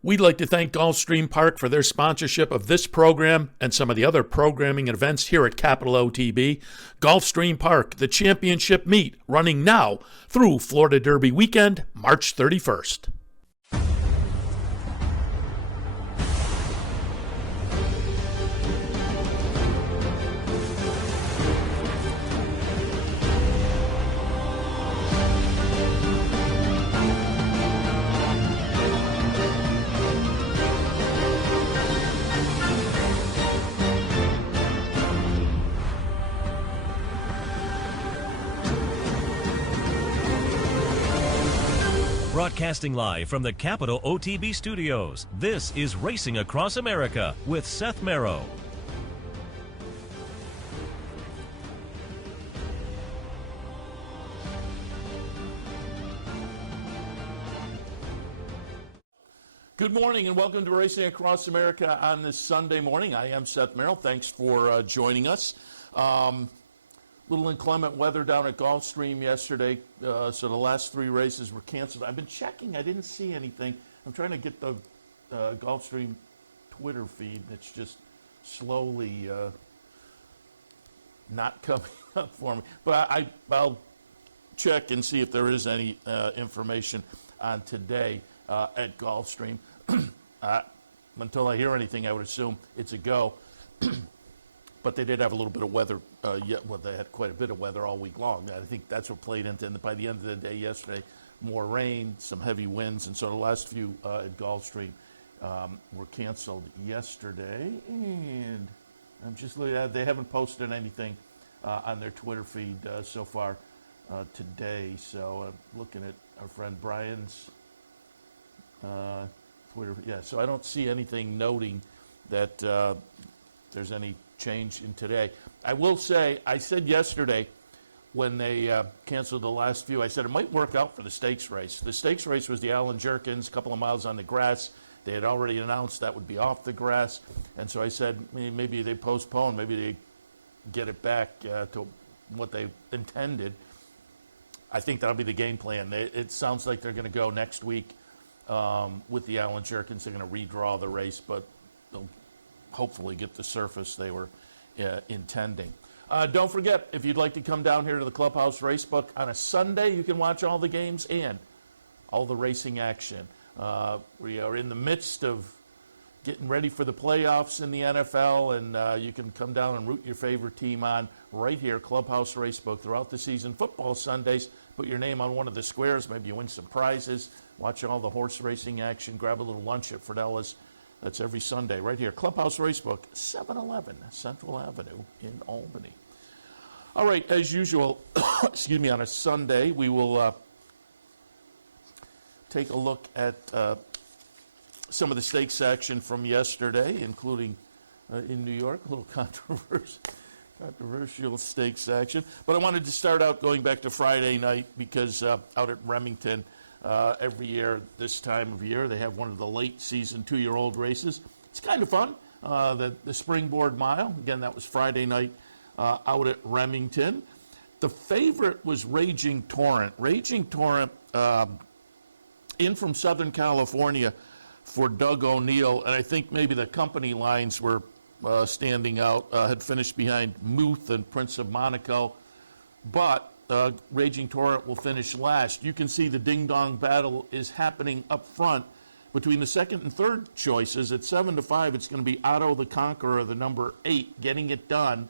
We'd like to thank Gulfstream Park for their sponsorship of this program and some of the other programming and events here at Capital OTB. Gulfstream Park, the championship meet, running now through Florida Derby weekend, March 31st. Broadcasting live from the Capital OTB studios, this is Racing Across America with Seth Merrow. Good morning and welcome to Racing Across America on this Sunday morning. I am Seth Merrow. Thanks for joining us. Little inclement weather down at Gulfstream yesterday, so the last three races were canceled. I've been checking. I didn't see anything. I'm trying to get the Gulfstream Twitter feed. It's just slowly not coming up for me. But I'll check and see if there is any information on today at Gulfstream. Until I hear anything, I would assume it's a go. But they did have a little bit of weather. They had quite a bit of weather all week long. I think that's what played into. And by the end of the day yesterday, more rain, some heavy winds, and so the last few at Gulfstream were canceled yesterday. And I'm just looking at. They haven't posted anything on their Twitter feed so far today. So I'm looking at our friend Brian's Twitter. Yeah. So I don't see anything noting that there's any change in today. I will say, I said yesterday when they canceled the last few, I said it might work out for the stakes race. The stakes race was the Alan Jerkins, a couple of miles on the grass. They had already announced that would be off the grass. And so I said maybe they postpone, maybe they get it back to what they intended. I think that'll be the game plan. It sounds like they're going to go next week with the Alan Jerkins. They're going to redraw the race, but they'll hopefully get the surface they were intending. Don't forget, if you'd like to come down here to the Clubhouse Racebook on a Sunday, you can watch all the games and all the racing action. We are in the midst of getting ready for the playoffs in the NFL, and you can come down and root your favorite team on right here, Clubhouse Racebook, throughout the season. Football Sundays, put your name on one of the squares. Maybe you win some prizes. Watch all the horse racing action. Grab a little lunch at Fredella's. That's every Sunday right here. Clubhouse Racebook, 711 Central Avenue in Albany. All right, as usual, excuse me, on a Sunday, we will take a look at some of the stakes action from yesterday, including in New York, a little controversial stakes action. But I wanted to start out going back to Friday night because out at Remington, every year, this time of year, they have one of the late season 2-year-old races. It's kind of fun. The Springboard Mile, again, that was Friday night out at Remington. The favorite was Raging Torrent. Raging Torrent in from Southern California for Doug O'Neill, and I think maybe the company lines were standing out, had finished behind Muth and Prince of Monaco, but Raging Torrent will finish last. You can see the ding-dong battle is happening up front between the second and third choices. At 7-5, it's going to be Otto the Conqueror, the number 8, getting it done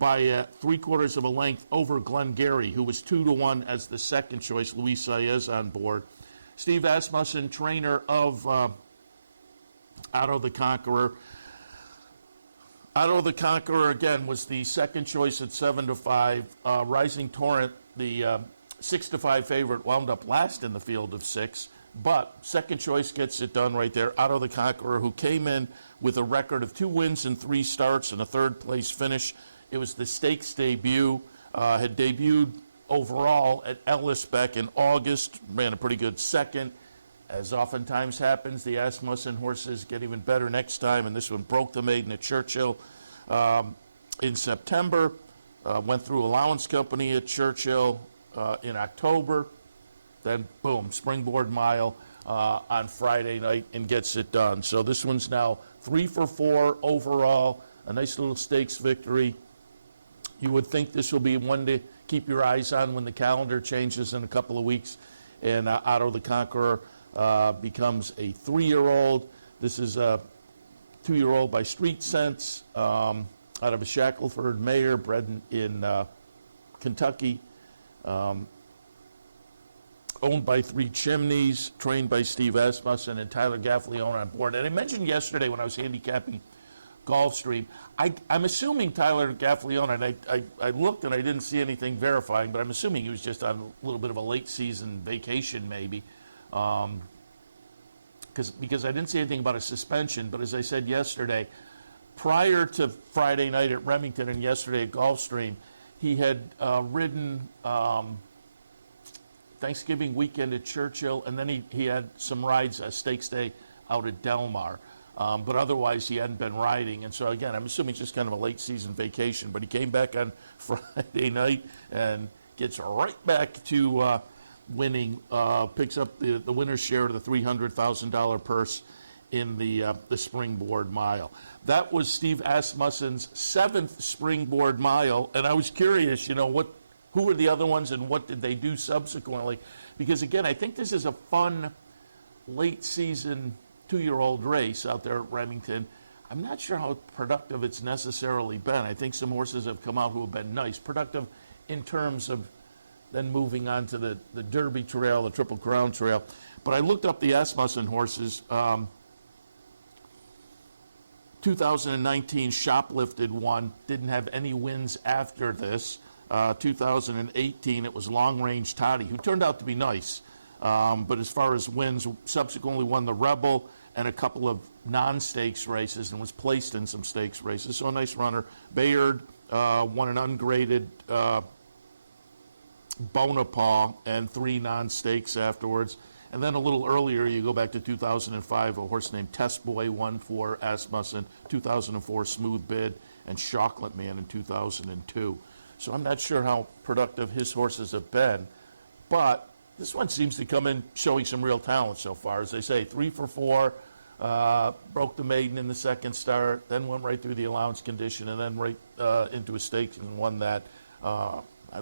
by 3/4 of a length over Glengarry, who was 2-1 as the second choice. Luis Saez on board. Steve Asmussen, trainer of Otto the Conqueror. Otto the Conqueror, again, was the second choice at 7-5. Rising Torrent, the 6-5 favorite, wound up last in the field of 6. But second choice gets it done right there. Otto the Conqueror, who came in with a record of 2 wins and 3 starts and a third-place finish. It was the stakes debut. Had debuted overall at Ellis back in August. Ran a pretty good second. As oftentimes happens, the Asmussen horses get even better next time, and this one broke the maiden at Churchill in September. Went through Allowance Company at Churchill in October. Then, boom, Springboard Mile on Friday night and gets it done. So this one's now 3 for 4 overall, a nice little stakes victory. You would think this will be one to keep your eyes on when the calendar changes in a couple of weeks and Otto the Conqueror becomes a 3-year-old. This is a 2-year-old by Street Sense out of a Shackelford mare, bred in Kentucky. Owned by Three Chimneys, trained by Steve Asmussen and Tyler Gaffalione on board. And I mentioned yesterday when I was handicapping Gulfstream, I'm assuming Tyler Gaffalione, and I looked and I didn't see anything verifying, but I'm assuming he was just on a little bit of a late season vacation maybe, because I didn't see anything about a suspension. But as I said yesterday, prior to Friday night at Remington and yesterday at Gulfstream, he had ridden Thanksgiving weekend at Churchill, and then he had some rides, a stakes day out at Del Mar. But otherwise, he hadn't been riding. And so, again, I'm assuming just kind of a late season vacation. But he came back on Friday night and gets right back to winning, picks up the winner's share of the $300,000 purse in the Springboard Mile. That was Steve Asmussen's 7th Springboard Mile. And I was curious, who were the other ones and what did they do subsequently? Because, again, I think this is a fun late season 2-year-old race out there at Remington. I'm not sure how productive it's necessarily been. I think some horses have come out who have been nice. Productive in terms of then moving on to the Derby Trail, the Triple Crown Trail. But I looked up the Asmussen horses. 2019 shoplifted one, didn't have any wins after this. 2018, it was Long Range Toddy, who turned out to be nice. But as far as wins, subsequently won the Rebel and a couple of non-stakes races and was placed in some stakes races. So a nice runner. Bayard won an ungraded Bonaparte and 3 non-stakes afterwards. And then a little earlier, you go back to 2005, a horse named Test Boy won for Asmussen, 2004 Smooth Bid, and Chocolate Man in 2002. So I'm not sure how productive his horses have been, but this one seems to come in showing some real talent so far. As they say, 3 for 4, broke the maiden in the second start, then went right through the allowance condition, and then right into a stakes and won that.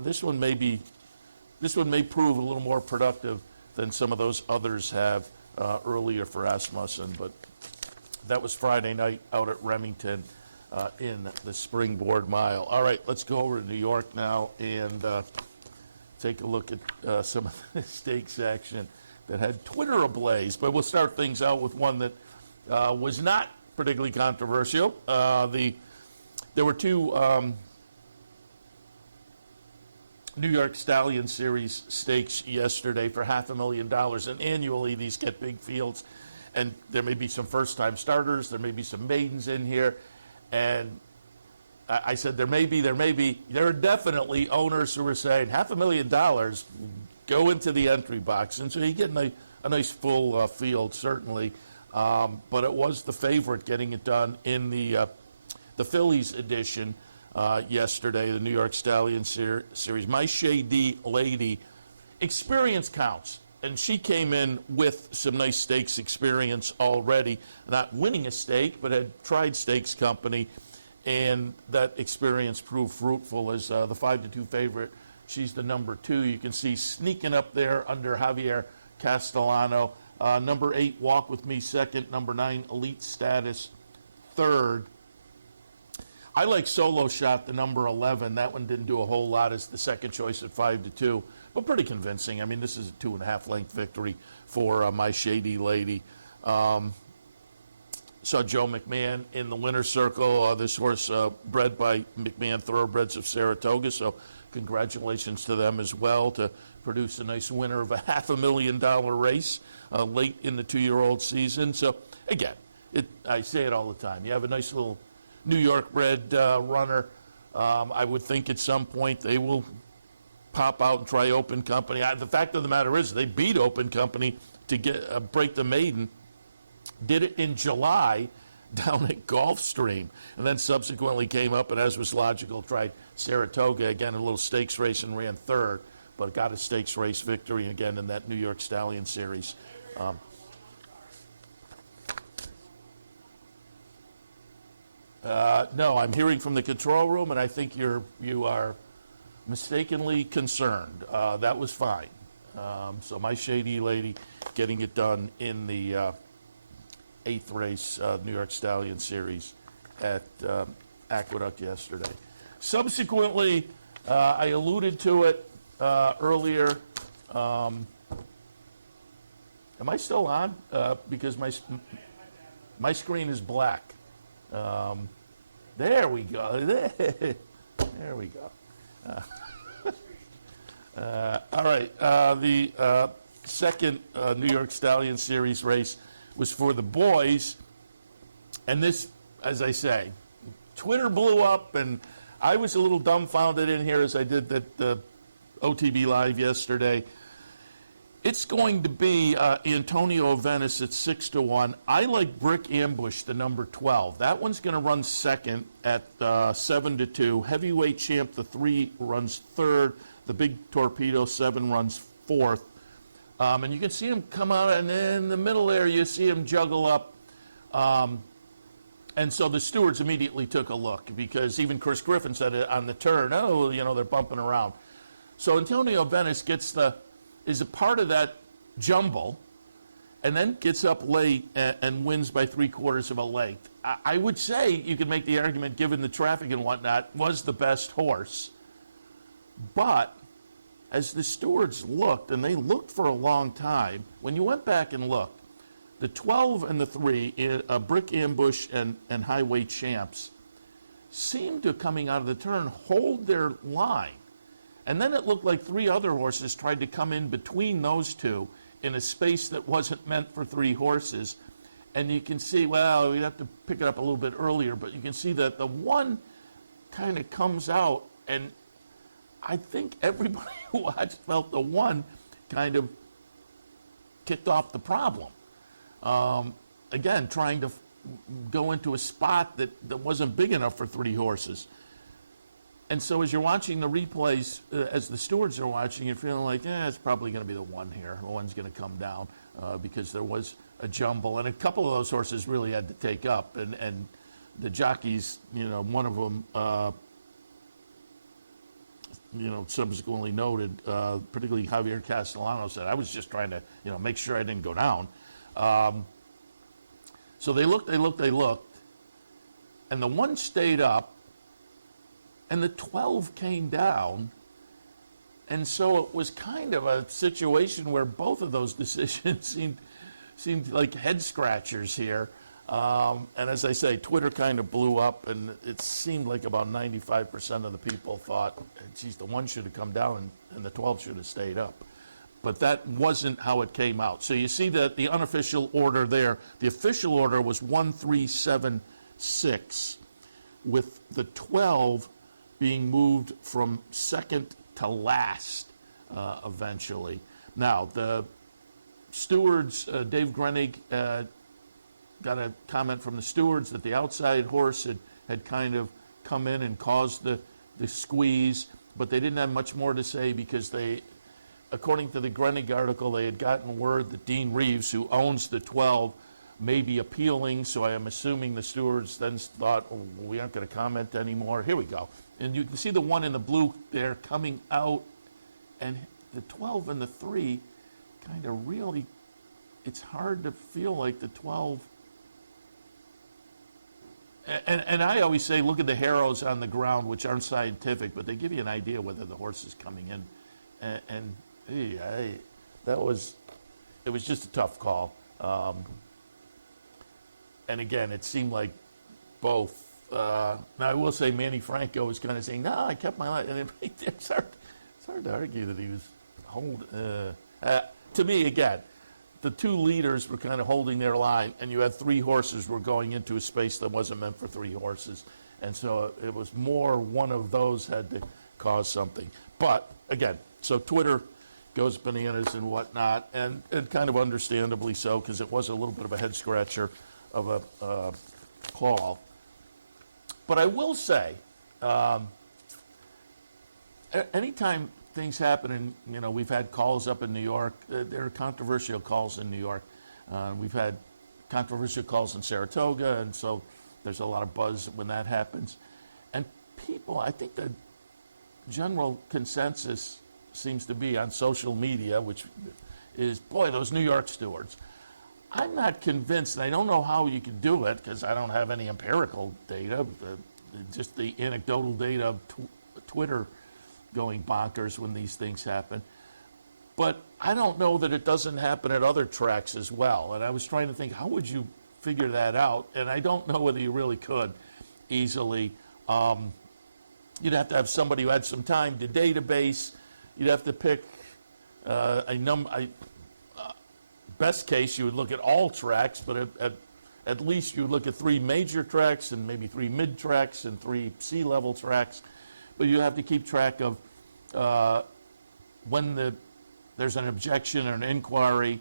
This one may prove a little more productive than some of those others have earlier for Asmussen. But that was Friday night out at Remington in the Springboard Mile. All right, let's go over to New York now and take a look at some of the stakes action that had Twitter ablaze. But we'll start things out with one that was not particularly controversial. There were 2 New York Stallion Series stakes yesterday for $500,000. And annually, these get big fields. And there may be some first-time starters. There may be some maidens in here. And I said there are definitely owners who are saying $500,000, go into the entry box. And so you get a nice full field, certainly. But it was the favorite getting it done in the Phillies edition yesterday, the New York Stallion Series. My Shady Lady, experience counts. And she came in with some nice stakes experience already, not winning a stake, but had tried stakes company, and that experience proved fruitful as the 5-2 favorite. She's the number 2. You can see sneaking up there under Javier Castellano. Number 8, Walk With Me, second. Number 9, Elite Status, third. I like Solo Shot, the number 11. That one didn't do a whole lot as the second choice at 5-2. But pretty convincing. I mean, this is a 2.5 length victory for My Shady Lady. Saw Joe McMahon in the winner's circle. This horse bred by McMahon Thoroughbreds of Saratoga. So congratulations to them as well to produce a nice winner of a $500,000 race late in the 2-year-old season. So again, I say it all the time. You have a nice little New York bred runner. I would think at some point they will pop out and try Open Company. The fact of the matter is they beat Open Company to get break the maiden. Did it in July down at Gulfstream, and then subsequently came up and, as was logical, tried Saratoga again, a little stakes race, and ran third, but got a stakes race victory again in that New York Stallion Series. No, I'm hearing from the control room, and I think you are mistakenly concerned. That was fine. So my shady lady getting it done in the 8th race, New York Stallion Series at Aqueduct yesterday. Subsequently, I alluded to it earlier. Am I still on? Because my screen is black. There we go. There we go. All right. The second New York Stallion Series race was for the boys. And this, as I say, Twitter blew up, and I was a little dumbfounded in here as I did the OTB Live yesterday. It's going to be Antonio Venice at 6-1. I like Brick Ambush, the number 12. That one's going to run second at 7-2. Heavyweight Champ, the 3, runs third. The Big Torpedo, 7, runs fourth. And you can see him come out, and in the middle there, you see him juggle up. And so the stewards immediately took a look, because even Chris Griffin said it on the turn, oh, you know, they're bumping around. So Antonio Venice is a part of that jumble, and then gets up late and wins by 3/4 of a length. I would say you could make the argument, given the traffic and whatnot, was the best horse. But as the stewards looked, and they looked for a long time, when you went back and looked, the 12 and the 3, Brick Ambush and Highway Champs, seemed to, coming out of the turn, hold their line. And then it looked like 3 other horses tried to come in between those two in a space that wasn't meant for 3 horses. And you can see, well, we'd have to pick it up a little bit earlier, but you can see that the 1 kind of comes out, and I think everybody who watched felt the 1 kind of kicked off the problem. Again, trying to go into a spot that wasn't big enough for 3 horses. And so as you're watching the replays, as the stewards are watching, you're feeling like, it's probably going to be the 1 here. The 1's going to come down because there was a jumble. And a couple of those horses really had to take up. And the jockeys, one of them, subsequently noted, particularly Javier Castellano, said, I was just trying to, make sure I didn't go down. So they looked, and the 1 stayed up, and the 12 came down. And so it was kind of a situation where both of those decisions seemed like head scratchers here. And as I say, Twitter kind of blew up, and it seemed like about 95% of the people thought, geez, the 1 should have come down and the 12 should have stayed up. But that wasn't how it came out. So you see that the unofficial order there, the official order was 1, 3, 7, 6, with the 12 being moved from second to last eventually. Now, the stewards, Dave Grenig, got a comment from the stewards that the outside horse had kind of come in and caused the squeeze, but they didn't have much more to say because they, according to the Grenig article, they had gotten word that Dean Reeves, who owns the 12, may be appealing, so I am assuming the stewards then thought, we aren't going to comment anymore. Here we go. And you can see the 1 in the blue there coming out, and the 12 and the 3 kind of really, it's hard to feel like the 12. And I always say, look at the harrows on the ground, which aren't scientific, but they give you an idea whether the horse is coming in. It was just a tough call. And again, it seemed like both. Now, I will say Manny Franco was kind of saying, no, I kept my line. And it's hard to argue that he was holding. To me, again, the 2 leaders were kind of holding their line, and you had 3 horses were going into a space that wasn't meant for 3 horses. And so it was more one of those had to cause something. But, again, so Twitter goes bananas and whatnot, and kind of understandably so, because it was a little bit of a head-scratcher of a call. But I will say, anytime things happen, and we've had calls up in New York. There are controversial calls in New York. We've had controversial calls in Saratoga, and so There's a lot of buzz when that happens. And people, I think the general consensus seems to be on social media, which is, boy, those New York stewards. I'm not convinced, and I don't know how you can do it because I don't have any empirical data, just the anecdotal data of Twitter going bonkers when these things happen. But I don't know that it doesn't happen at other tracks as well. And I was trying to think, how would you figure that out? And I don't know whether you really could easily. You'd have to have somebody who had some time to database. You'd have to pick best case, you would look at all tracks, but at least you would look at 3 major tracks and maybe 3 mid tracks and 3 sea-level tracks. But you have to keep track of when there's an objection or an inquiry,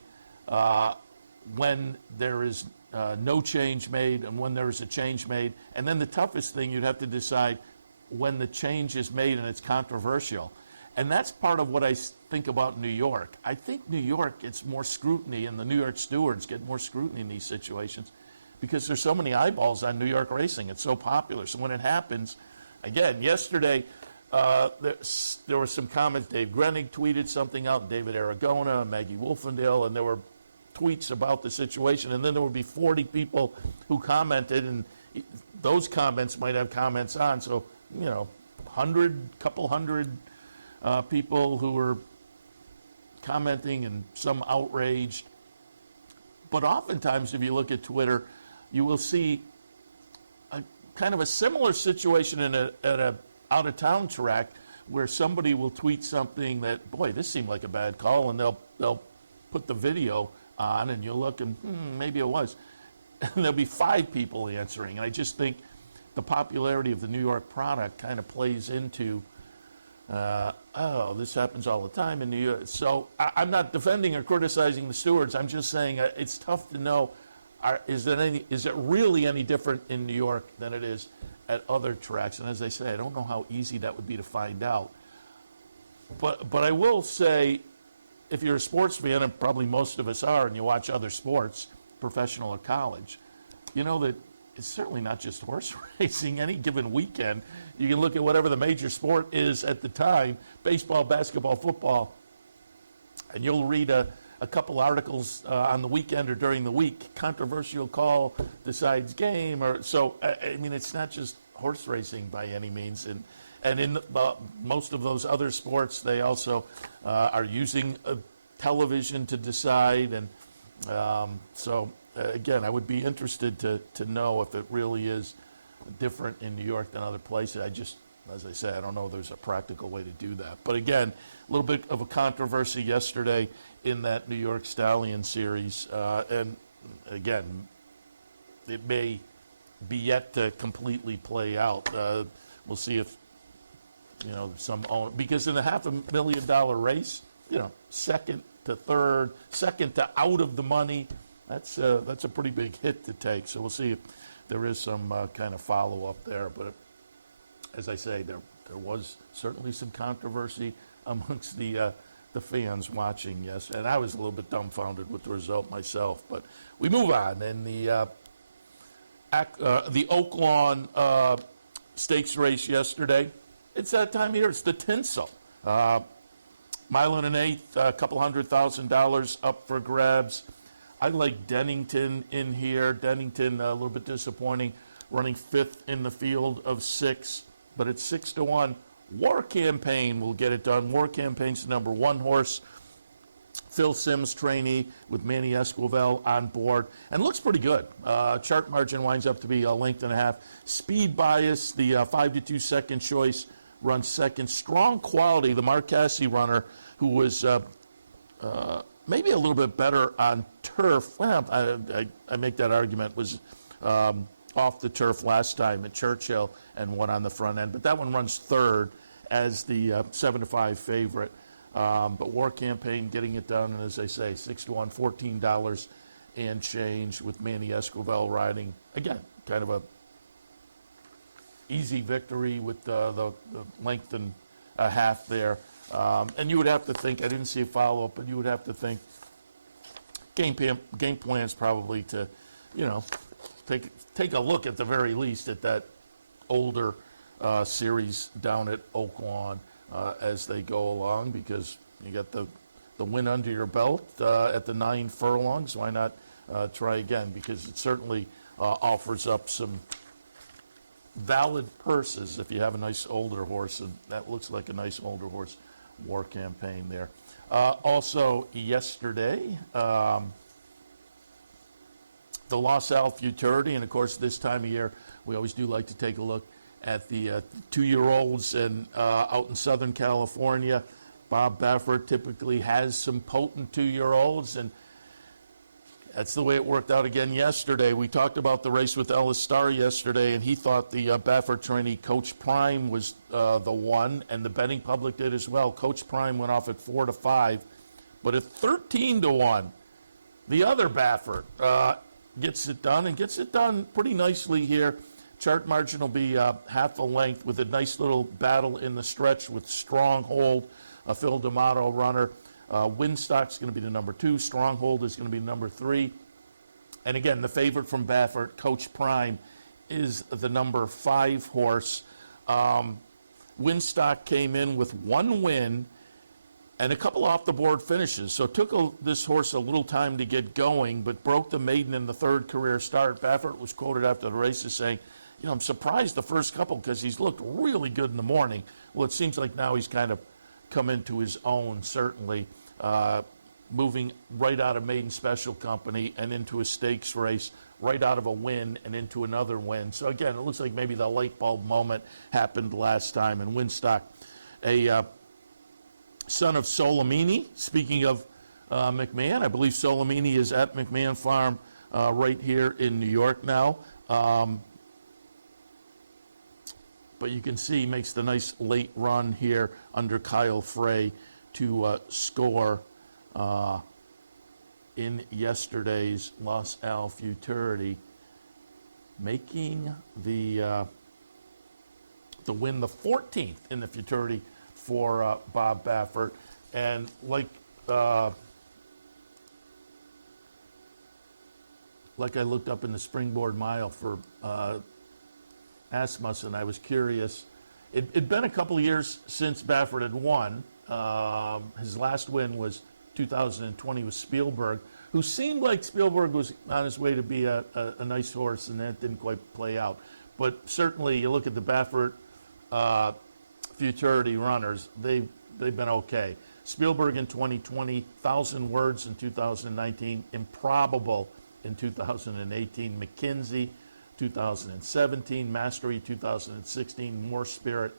when there is no change made and when there is a change made. And then the toughest thing, you'd have to decide when the change is made and it's controversial. And that's part of what I think about New York. I think New York gets more scrutiny, and the New York stewards get more scrutiny in these situations because there's so many eyeballs on New York racing. It's so popular. So when it happens, again, yesterday, there were some comments. Dave Grenig tweeted something out, David Aragona, Maggie Wolfendale, and there were tweets about the situation. And then there would be 40 people who commented, and those comments might have comments on. So, couple hundred people who were commenting and some outraged. But oftentimes, if you look at Twitter, you will see a kind of a similar situation at a out-of-town track where somebody will tweet something that, boy, this seemed like a bad call, and they'll put the video on, and you'll look and maybe it was. And there'll be 5 people answering. And I just think the popularity of the New York product kind of plays into this happens all the time in New York. So I'm not defending or criticizing the stewards. I'm just saying it's tough to know, is it really any different in New York than it is at other tracks? And as I say, I don't know how easy that would be to find out. But I will say, if you're a sports fan, and probably most of us are, and you watch other sports, professional or college, you know that it's certainly not just horse racing. Any given weekend, you can look at whatever the major sport is at the time, baseball, basketball, football, and you'll read a couple articles on the weekend or during the week, controversial call decides game. So it's not just horse racing by any means. And in most of those other sports, they also are using television to decide. And again, I would be interested to know if it really is different in New York than other places. As I say, I don't know if there's a practical way to do that. But again, a little bit of a controversy yesterday in that New York Stallion series. And again, it may be yet to completely play out. We'll see if, some owner, because in a $500,000 race, second to third, second to out of the money, that's a pretty big hit to take. So we'll see if there is some kind of follow-up there. But as I say, there was certainly some controversy amongst the fans watching, yes. And I was a little bit dumbfounded with the result myself. But we move on. And the Oaklawn stakes race yesterday, it's that time of year. It's the tinsel. Mile and an eighth, a couple $100,000 up for grabs. I like Dennington in here. Dennington, a little bit disappointing, running 5th in the field of 6, but it's 6-1. War Campaign will get it done. War Campaign's the number 1 horse. Phil Sims, trainee, with Manny Esquivel on board, and looks pretty good. Chart margin winds up to be a length and a half. Speed Bias, the 5-2 second choice, runs second. Strong Quality, the Mark Casse runner, who was maybe a little bit better on turf. Well, I make that argument, was off the turf last time at Churchill and won on the front end. But that one runs third as the 7-5 favorite. But War Campaign getting it done, and as I say, 6-1, $14 and change, with Manny Esquivel riding. Again, kind of a easy victory with the length and a half there. And you would have to think, I didn't see a follow-up, but you would have to think game plans probably to, take a look at the very least at that older series down at Oaklawn as they go along, because you got the win under your belt at the 9 furlongs. Why not try again? Because it certainly offers up some valid purses if you have a nice older horse, and that looks like a nice older horse war campaign there. Also yesterday, the Los Al Futurity, and of course this time of year we always do like to take a look at the 2-year-olds, and out in Southern California, Bob Baffert typically has some potent 2-year-olds, and that's the way it worked out again yesterday. We talked about the race with Ellis Starr yesterday, and he thought the Baffert trainee Coach Prime was the one, and the betting public did as well. Coach Prime went off at 4-5, but at 13-1, the other Baffert gets it done, and gets it done pretty nicely here. Chart margin will be half a length, with a nice little battle in the stretch with Stronghold, a Phil D'Amato runner. Winstock's going to be the number 2. Stronghold is going to be number 3. And again, the favorite from Baffert, Coach Prime, is the number 5 horse. Winstock came in with 1 win and a couple off-the-board finishes. So it took this horse a little time to get going, but broke the maiden in the 3rd career start. Baffert was quoted after the race as saying, I'm surprised the first couple because he's looked really good in the morning. Well, it seems like now he's kind of come into his own, certainly, moving right out of maiden special company and into a stakes race, right out of a win and into another win. So again, it looks like maybe the light bulb moment happened last time. And Winstock, a son of Solimini. Speaking of McMahon, I believe Solimini is at McMahon Farm right here in New York now. But you can see he makes the nice late run here under Kyle Frey to score in yesterday's Los Al Futurity, making the win the 14th in the Futurity for Bob Baffert. And like I looked up in the Springboard Mile for Asmussen, I was curious. It'd been a couple of years since Baffert had won. His last win was 2020 with Spielberg, who seemed like Spielberg was on his way to be a nice horse, and that didn't quite play out. But certainly, you look at the Baffert Futurity runners, they've been okay. Spielberg in 2020, 1,000 words in 2019, Improbable in 2018, McKinsey 2017, Mastery 2016, More Spirit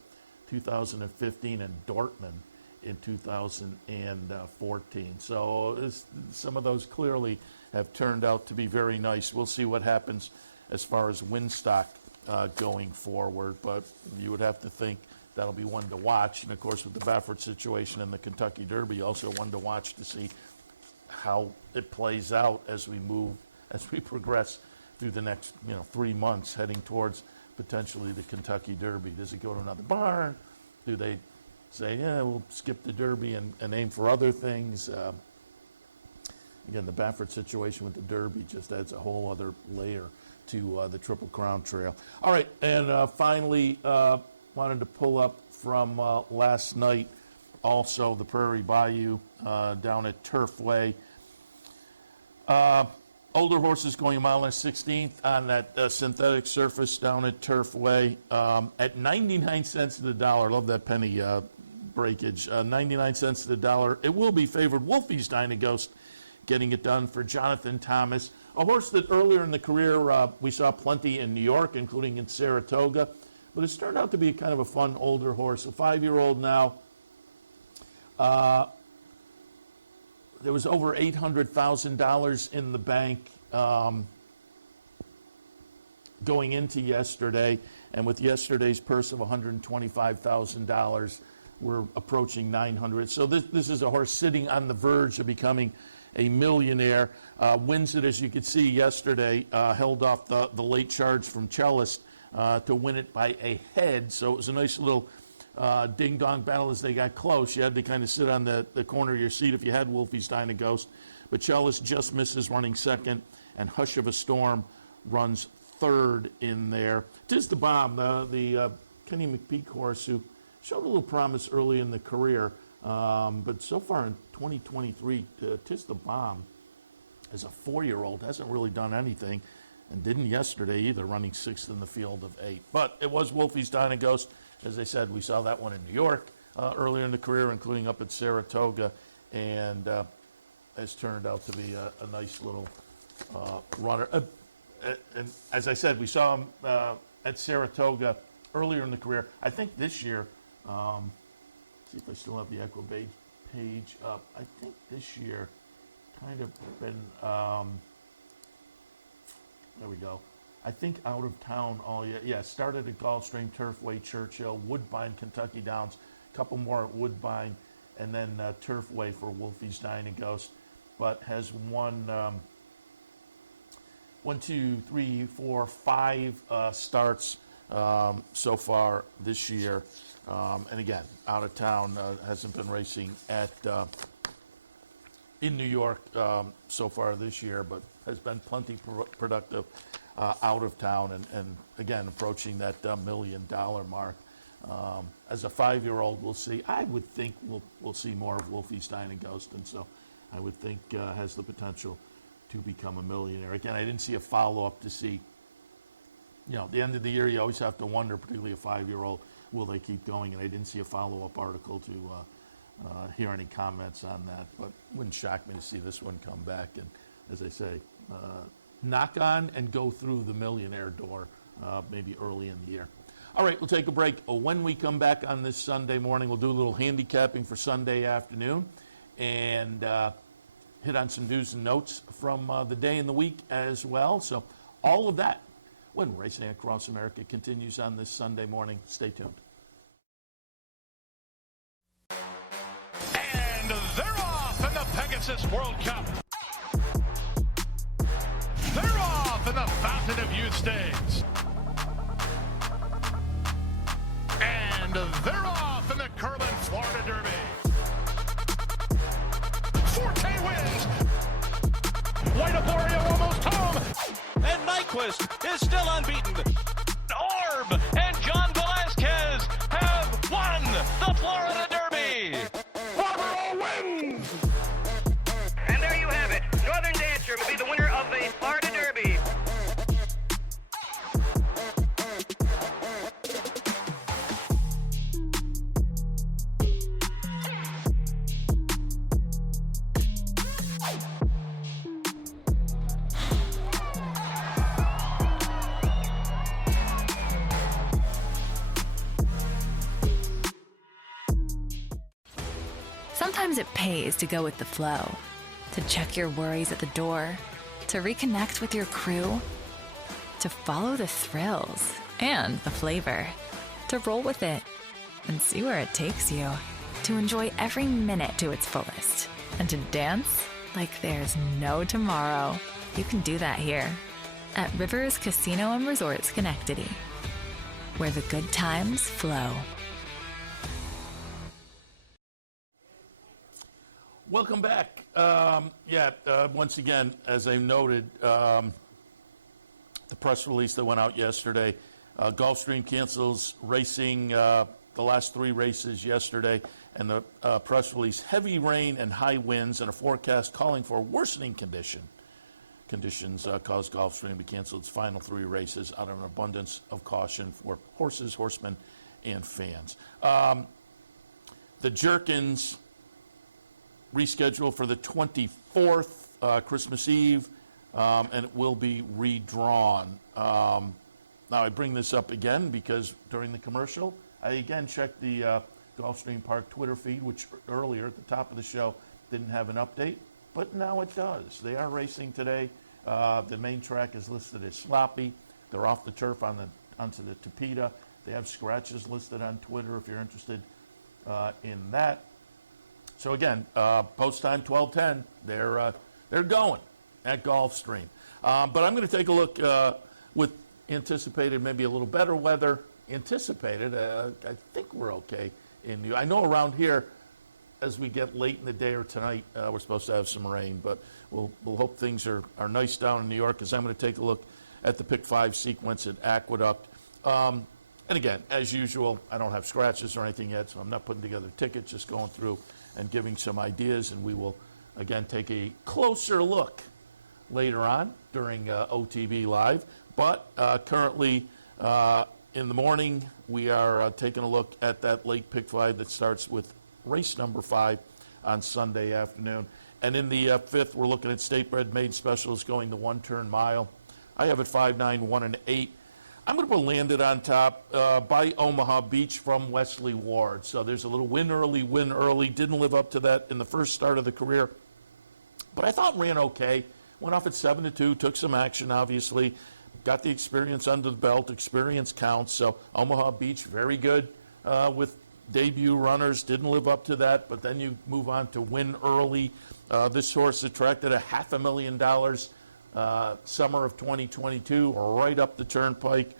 2015, and Dortmund in 2014. So some of those clearly have turned out to be very nice. We'll see what happens as far as Winstock going forward, but you would have to think that'll be one to watch. And of course, with the Baffert situation and the Kentucky Derby, also one to watch to see how it plays out as we progress through the next 3 months, heading towards potentially the Kentucky Derby. Does it go to another barn? Do they say, we'll skip the Derby and aim for other things? Again, the Baffert situation with the Derby just adds a whole other layer to the Triple Crown Trail. All right, and finally, wanted to pull up from last night, also the Prairie Bayou down at Turfway. Older horses going 1.16 on that synthetic surface down at Turfway at 99 cents to the dollar. Love that penny breakage. 99 cents to the dollar. It will be favored. Wolfie's Dynaghost getting it done for Jonathan Thomas. A horse that earlier in the career we saw plenty in New York, including in Saratoga. But it's turned out to be kind of a fun older horse. A 5-year-old now. There was over $800,000 in the bank going into yesterday, and with yesterday's purse of $125,000, we're approaching $900,000. So this is a horse sitting on the verge of becoming a millionaire. Wins it, as you could see yesterday, held off the late charge from Cellist to win it by a head. So it was a nice little ding-dong battle as they got close. You had to kind of sit on the corner of your seat if you had Wolfie's Dynaghost. But Cellist just misses running second, and Hush of a Storm runs third in there. Tis the Bomb, the Kenny McPeak horse, who showed a little promise early in the career, but so far in 2023, Tis the Bomb, as a 4-year-old, hasn't really done anything, and didn't yesterday either, running 6th in the field of 8. But it was Wolfie's Dying Ghost. As I said, we saw that one in New York earlier in the career, including up at Saratoga, and has turned out to be a nice little runner. And as I said, we saw him at Saratoga earlier in the career. I think this year, see if I still have the Equibase page up. I think this year kind of been, there we go. I think out of town all year. Yeah, started at Gulfstream, Turfway, Churchill, Woodbine, Kentucky Downs, a couple more at Woodbine, and then Turfway for Wolfie's Dying Ghost. But has won 5 starts so far this year. And again, out of town, hasn't been racing at in New York so far this year, but has been plenty productive out of town, and again, approaching that $1 million mark. As a 5-year-old, we'll see. I would think we'll see more of Wolfie's Dying Ghost, and so I would think has the potential to become a millionaire. Again, I didn't see a follow-up to see, at the end of the year, you always have to wonder, particularly a 5-year-old, will they keep going? And I didn't see a follow-up article to hear any comments on that, but it wouldn't shock me to see this one come back and, as I say, knock on and go through the millionaire door maybe early in the year. All right, we'll take a break. When we come back on this Sunday morning, we'll do a little handicapping for Sunday afternoon and hit on some news and notes from the day and the week as well. So all of that when Racing Across America continues on this Sunday morning. Stay tuned. And they're off in the Pegasus World Cup. They're off in the Fountain of Youth Stakes. And they're off in the Curlin Florida Derby. Forte wins. White Aborio almost home. And Nyquist is still unbeaten. Orb and John Velasquez have won the Florida Derby. Barbaro wins. And there you have it. Northern Dancer will be the winner of the Florida Derby. Sometimes it pays to go with the flow, to check your worries at the door, to reconnect with your crew, to follow the thrills and the flavor, to roll with it and see where it takes you, to enjoy every minute to its fullest, and to dance like there's no tomorrow. You can do that here at Rivers Casino and Resort Schenectady, where the good times flow. Welcome back. Once again, as I noted, the press release that went out yesterday, Gulfstream cancels racing the last 3 races yesterday, and the press release, heavy rain and high winds and a forecast calling for worsening conditions caused Gulfstream to cancel its final 3 races out of an abundance of caution for horses, horsemen, and fans. The Jerkins rescheduled for the 24th, Christmas Eve, and it will be redrawn. Now, I bring this up again because during the commercial, I again checked the Gulfstream Park Twitter feed, which earlier at the top of the show didn't have an update, but now it does. They are racing today. The main track is listed as sloppy. They're off the turf onto the Tapeta. They have scratches listed on Twitter if you're interested in that. So again, post time 12:10. They're going at Gulfstream, but I'm going to take a look with anticipated maybe a little better weather. Anticipated, I think we're okay I know around here, as we get late in the day or tonight, we're supposed to have some rain, but we'll hope things are nice down in New York. As I'm going to take a look at the Pick 5 sequence at Aqueduct. And again, as usual, I don't have scratches or anything yet, so I'm not putting together tickets, just going through and giving some ideas, and we will, again, take a closer look later on during OTB Live. But currently, in the morning, we are taking a look at that late Pick 5 that starts with race number 5 on Sunday afternoon. And in the fifth, we're looking at State Bred Maid Specials going the one-turn mile. I have it 5, 9, 1, and 8. I'm going to put Landed on Top by Omaha Beach from Wesley Ward. So there's a little win early. Didn't live up to that in the first start of the career. But I thought ran okay. Went off at 7-2, took some action, obviously. Got the experience under the belt. Experience counts. So Omaha Beach, very good with debut runners. Didn't live up to that. But then you move on to win early. This horse attracted $500,000 summer of 2022, right up the turnpike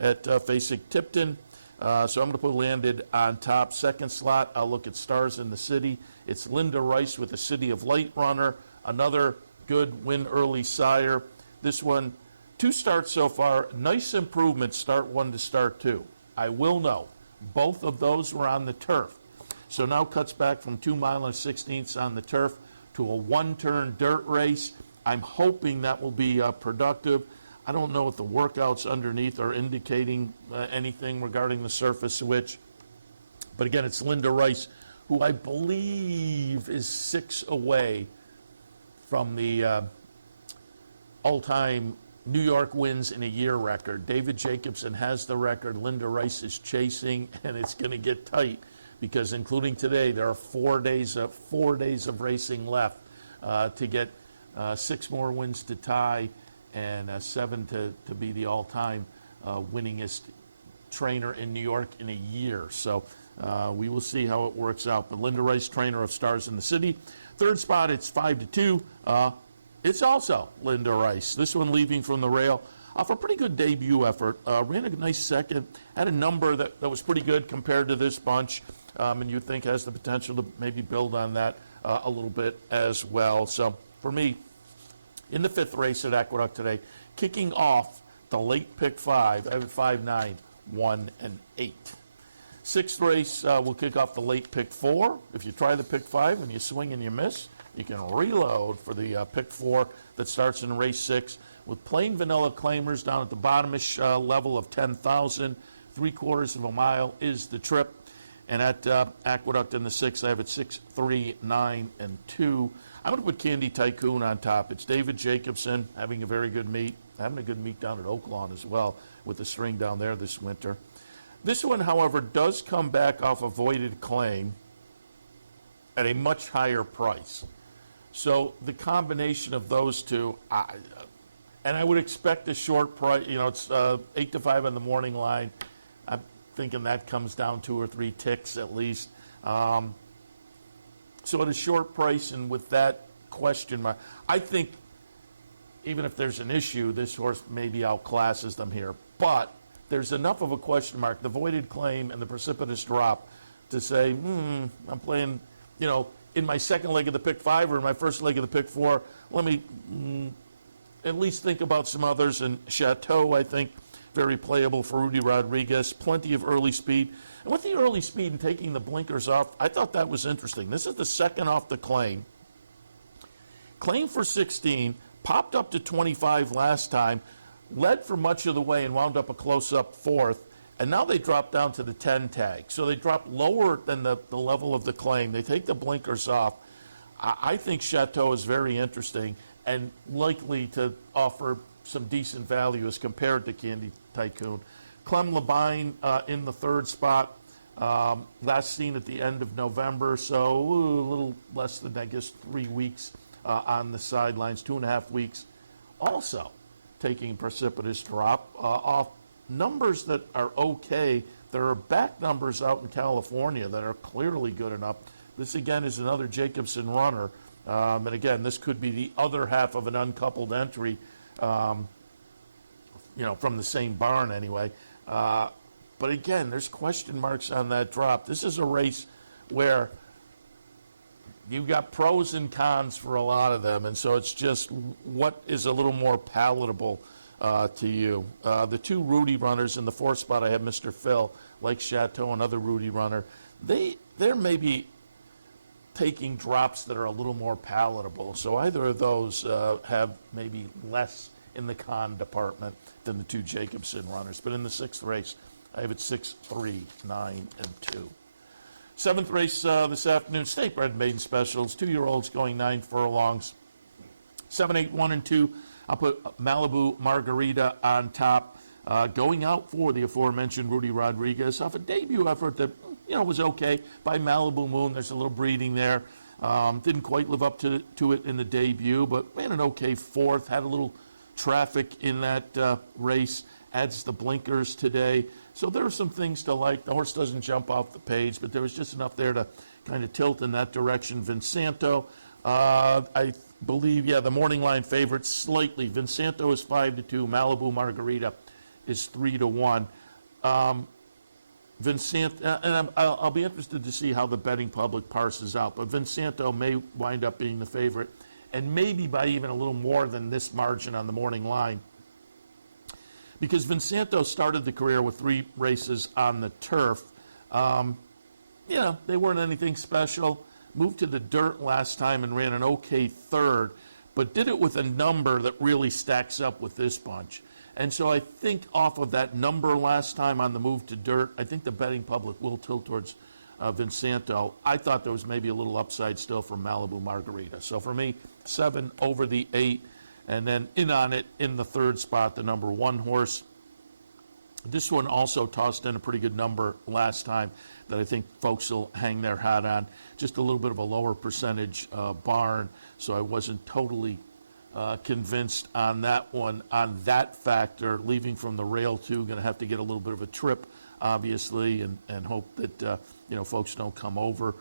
at Fasig-Tipton. So I'm going to put Landed on top. Second slot, I'll look at Stars in the City. It's Linda Rice with the City of Light runner. Another good win early sire. This one, 2 starts so far. Nice improvement, start 1 to start 2. I will know, both of those were on the turf. So now cuts back from 2 mile and 16ths on the turf to a one-turn dirt race. I'm hoping that will be productive. I don't know if the workouts underneath are indicating anything regarding the surface switch. But again, it's Linda Rice, who I believe is 6 away from the all-time New York wins in a year record. David Jacobson has the record. Linda Rice is chasing, and it's going to get tight because including today, there are 4 days of racing left to get 6 more wins to tie and 7 to be the all-time winningest trainer in New York in a year. So we will see how it works out. But Linda Rice, trainer of Stars in the City. Third spot, it's 5-2. It's also Linda Rice. This one leaving from the rail off a pretty good debut effort. Ran a nice second. Had a number that was pretty good compared to this bunch. And you think has the potential to maybe build on that a little bit as well. So for me, in the 5th race at Aqueduct today, kicking off the late Pick 5, I have 5, 9, 1, and 8. 6th race, we'll kick off the late Pick 4. If you try the Pick 5 and you swing and you miss, you can reload for the Pick 4 that starts in race 6 with plain vanilla claimers down at the bottomish level of 10,000. 3/4 of a mile is the trip. And at Aqueduct in the 6th, I have it 6, 3, 9, and 2. I'm going to put Candy Tycoon on top. It's David Jacobson having a very good meet. Having a good meet down at Oaklawn as well with the string down there this winter. This one, however, does come back off a voided claim at a much higher price. So the combination of those two, and I would expect a short price, it's 8 to 5 on the morning line. I'm thinking that comes down 2 or 3 ticks at least. So at a short price and with that question mark, I think even if there's an issue, this horse maybe outclasses them here. But there's enough of a question mark, the voided claim and the precipitous drop, to say, I'm playing, in my second leg of the Pick 5 or in my first leg of the Pick 4, let me at least think about some others. And Chateau, I think, very playable for Rudy Rodriguez. Plenty of early speed. And with the early speed and taking the blinkers off, I thought that was interesting. This is the second off the claim. Claim for 16, popped up to 25 last time, led for much of the way and wound up a close-up 4th. And now they drop down to the 10 tag. So they drop lower than the level of the claim. They take the blinkers off. I think Chateau is very interesting and likely to offer some decent value as compared to Candy Tycoon. Clem Labine in the 3rd spot. Last seen at the end of November, so a little less than, I guess, 3 weeks on the sidelines, 2.5 weeks. Also taking precipitous drop off numbers that are okay. There are back numbers out in California that are clearly good enough. This, again, is another Jacobson runner. And, again, this could be the other half of an uncoupled entry, from the same barn anyway. But, again, there's question marks on that drop. This is a race where you've got pros and cons for a lot of them, and so it's just what is a little more palatable to you. The two Rudy runners in the 4th spot, I have Mr. Phil, Lake Chateau, another Rudy runner. They're maybe taking drops that are a little more palatable. So either of those have maybe less in the con department than the two Jacobson runners. But in the 6th race, I have it 6, 3, 9, and 2. 7th race this afternoon, State Bred Maiden Specials, 2-year-olds going 9 furlongs. 7, 8, 1, and 2. I'll put Malibu Margarita on top, going out for the aforementioned Rudy Rodriguez off a debut effort that was okay by Malibu Moon. There's a little breeding there. Didn't quite live up to it in the debut, but ran an okay 4th. Had a little traffic in that race. Adds the blinkers today. So there are some things to like. The horse doesn't jump off the page, but there was just enough there to kind of tilt in that direction. Vinsanto, I believe, the morning line favorite slightly. Vinsanto is 5-2. Malibu Margarita is 3-1. Vinsanto, and I'll be interested to see how the betting public parses out, but Vinsanto may wind up being the favorite, and maybe by even a little more than this margin on the morning line. Because Vinsanto started the career with 3 races on the turf. They weren't anything special. Moved to the dirt last time and ran an okay 3rd, but did it with a number that really stacks up with this bunch. And so I think off of that number last time on the move to dirt, I think the betting public will tilt towards Vinsanto. I thought there was maybe a little upside still for Malibu Margarita. So for me, 7 over the 8. And then in on it, in the 3rd spot, the number 1 horse. This one also tossed in a pretty good number last time that I think folks will hang their hat on. Just a little bit of a lower percentage barn, so I wasn't totally convinced on that one, on that factor. Leaving from the rail, too, going to have to get a little bit of a trip, obviously, and hope that folks don't come over.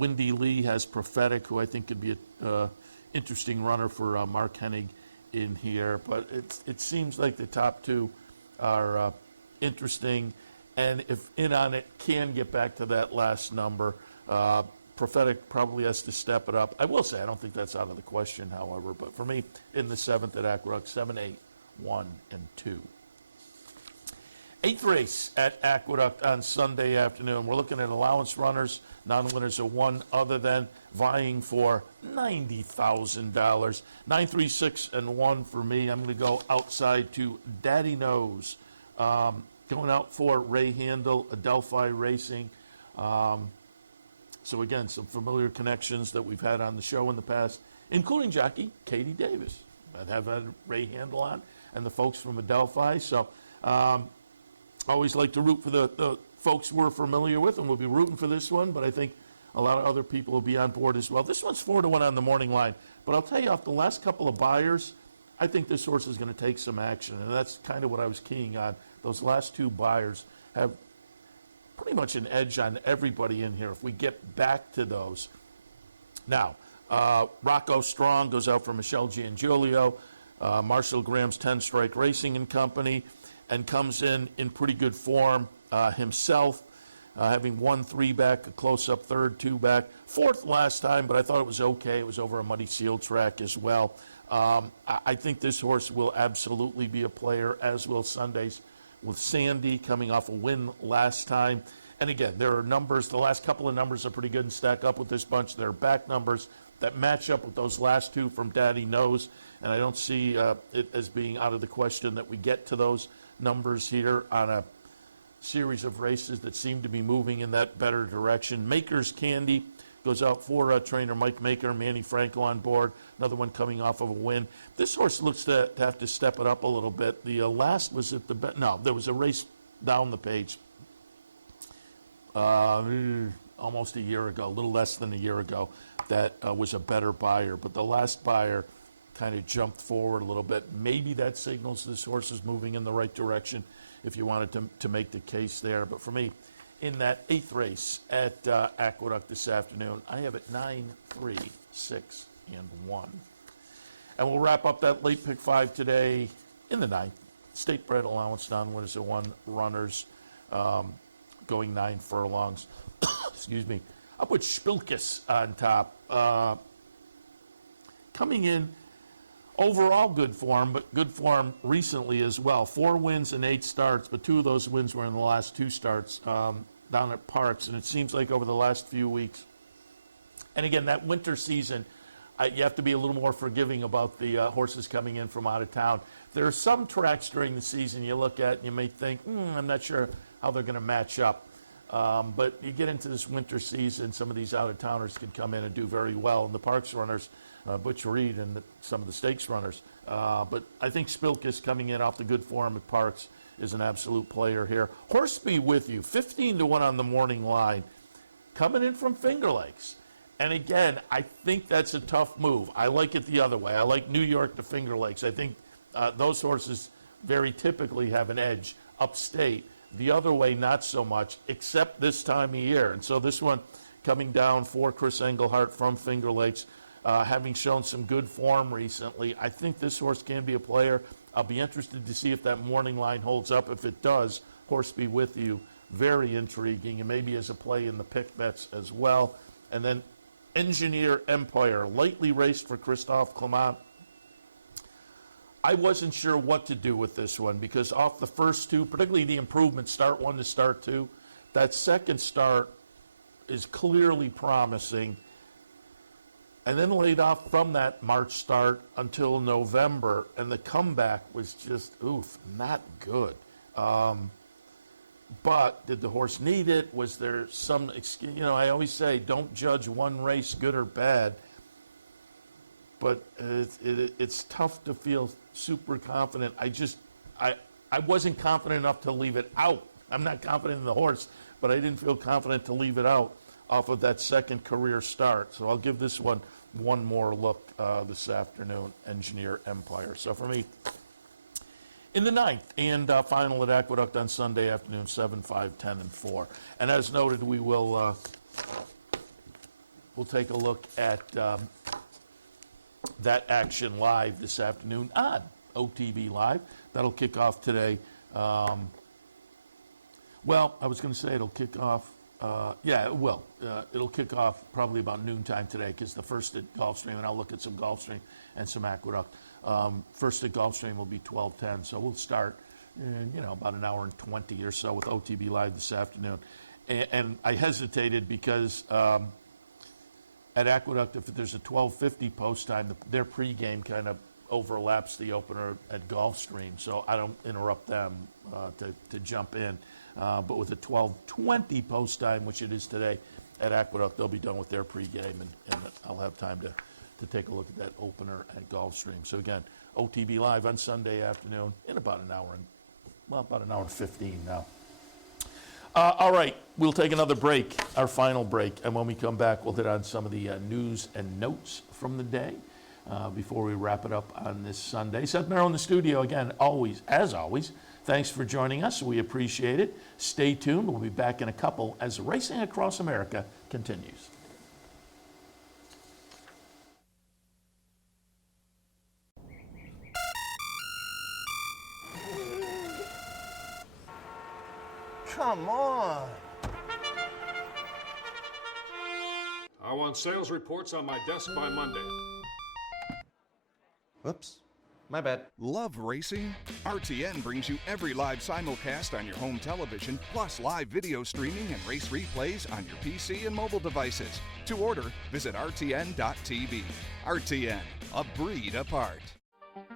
Windy Lee has Prophetic, who I think could be a interesting runner for Mark Hennig in here, but it seems like the top 2 are interesting, and if in on it can get back to that last number, Prophetic probably has to step it up. I will say I don't think that's out of the question, however, but for me, in the 7th at Aqueduct, 7, 8, 1, and 2. 8th race at Aqueduct on Sunday afternoon. We're looking at allowance runners, non-winners of one other than, vying for $90,000. 9, 3, 6, and 1 for me. I'm going to go outside to Daddy Knows. Going out for Ray Handel, Adelphi Racing. So again, some familiar connections that we've had on the show in the past, including jockey Katie Davis. I have had Ray Handel on, and the folks from Adelphi. So always like to root for the folks we're familiar with, and we'll be rooting for this one, but I think a lot of other people will be on board as well. This one's 4-1 on the morning line, but I'll tell you, off the last couple of buyers, I think this horse is going to take some action, and that's kind of what I was keying on. Those last 2 buyers have pretty much an edge on everybody in here if we get back to those. Now, Rocco Strong goes out for Michelle Giangilio, Marshall Graham's 10-Strike Racing and Company, and comes in pretty good form himself, having won 3 back, a close-up 3rd, 2 back, 4th last time, but I thought it was okay. It was over a muddy seal track as well. I think this horse will absolutely be a player, as will Sunday's with Sandy, coming off a win last time. And again, there are numbers. The last couple of numbers are pretty good and stack up with this bunch. There are back numbers that match up with those last 2 from Daddy Knows, and I don't see it as being out of the question that we get to those numbers here on a series of races that seem to be moving in that better direction. Maker's Candy goes out for trainer Mike Maker, Manny Franco on board, another one coming off of a win. This horse looks to have to step it up a little bit. The last was at the no, there was a race down the page almost a year ago, a little less than a year ago, that was a better buyer. But the last buyer kind of jumped forward a little bit. Maybe that signals this horse is moving in the right direction if you wanted to make the case there. But for me, in that 8th race at Aqueduct this afternoon, I have it 9, 3, 6, and 1. And we'll wrap up that late pick 5 today in the 9th. State bred allowance non-winners of 1 runners, going 9 furlongs. Excuse me. I'll put Spilkis on top. Coming in overall good form, but good form recently as well. 4 wins and 8 starts, but 2 of those wins were in the last 2 starts down at Parks, and it seems like over the last few weeks. And again, that winter season, you have to be a little more forgiving about the horses coming in from out of town. There are some tracks during the season you look at and you may think, I'm not sure how they're going to match up. But you get into this winter season, some of these out-of-towners can come in and do very well. And the Parks runners, Butch Reed and some of the stakes runners. But I think Spilkus coming in off the good form at Parks is an absolute player here. Horse Be With You, 15-1 on the morning line, coming in from Finger Lakes. And again, I think that's a tough move. I like it the other way. I like New York to Finger Lakes. I think those horses very typically have an edge upstate. The other way, not so much, except this time of year. And so this one coming down for Chris Engelhart from Finger Lakes, having shown some good form recently. I think this horse can be a player. I'll be interested to see if that morning line holds up. If it does, Horse Be With You, very intriguing, and maybe as a play in the pick bets as well. And then Engineer Empire, lightly raced for Christophe Clement. I wasn't sure what to do with this one because off the first 2, particularly the improvement, start 1 to start 2, that second start is clearly promising. And then laid off from that March start until November, and the comeback was just, not good. But did the horse need it? Was there some, I always say, don't judge one race good or bad. But it's tough to feel super confident. I wasn't confident enough to leave it out. I'm not confident in the horse, but I didn't feel confident to leave it out off of that second career start. So I'll give this one more look this afternoon, Engineer Empire. So for me, in the 9th and final at Aqueduct on Sunday afternoon, 7, 5, 10, and 4. And as noted, we will we'll take a look at that action live this afternoon on OTB Live. That'll kick off today. Well, I was going to say it'll kick off. Yeah, it will. It'll kick off probably about noontime today because the first at Gulfstream, and I'll look at some Gulfstream and some Aqueduct. First at Gulfstream will be 12:10, so we'll start in, about an hour and 20 or so with OTB Live this afternoon. And I hesitated because at Aqueduct, if there's a 12:50 post time, their pregame kind of overlaps the opener at Gulfstream, so I don't interrupt them to jump in. But with a 12:20 post time, which it is today at Aqueduct, they'll be done with their pregame, and I'll have time to take a look at that opener at Gulfstream. So again, OTB Live on Sunday afternoon in about an hour and 15 now. All right, we'll take another break, our final break, and when we come back, we'll hit on some of the news and notes from the day before we wrap it up on this Sunday. Seth Merrow in the studio again, as always. Thanks for joining us. We appreciate it. Stay tuned. We'll be back in a couple as Racing Across America continues. Come on. I want sales reports on my desk by Monday. Whoops. My bad. Love racing? RTN brings you every live simulcast on your home television, plus live video streaming and race replays on your PC and mobile devices. To order, visit rtn.tv. RTN, a breed apart.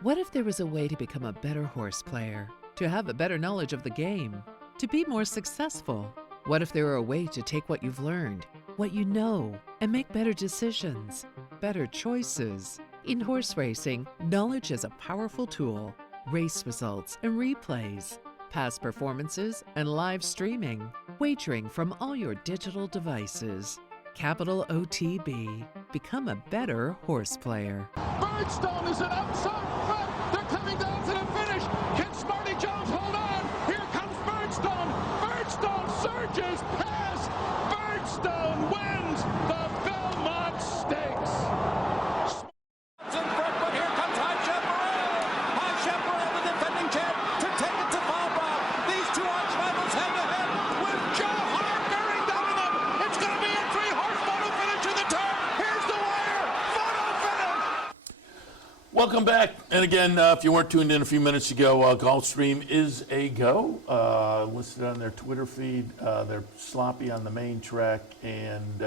What if there was a way to become a better horse player? To have a better knowledge of the game? To be more successful? What if there were a way to take what you've learned, what you know, and make better decisions, better choices? In horse racing, knowledge is a powerful tool. Race results and replays, past performances and live streaming, wagering from all your digital devices. Capital OTB. Become a better horse player. Birdstone is an outside front. They're coming down to the finish. Can Smarty Jones hold on? Here comes Birdstone. Birdstone surges past. Birdstone wins the Belmont Stakes. Welcome back. And again, if you weren't tuned in a few minutes ago, Gulfstream is a go. Listed on their Twitter feed. They're sloppy on the main track and